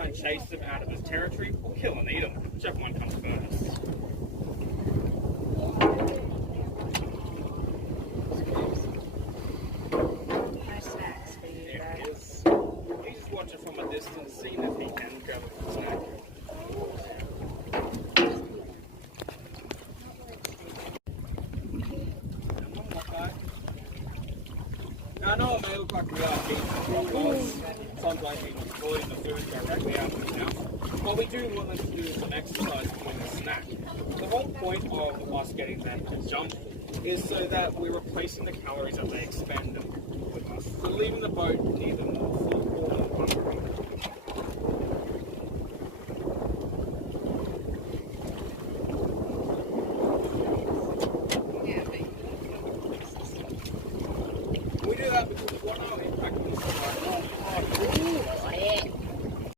try and chase them out of this territory, or kill and eat them, whichever one comes first. No snacks for you, There he though. is. He's just watching from a distance, seeing if he can grab a snack. I know it may look like we are being because sounds like we're avoiding the food directly out of the mouth. But we do want them to do some exercise between the snack. The whole point of us getting them to jump is so that we're replacing the calories that they expend with us. So leaving the boat neither more full or more hungry.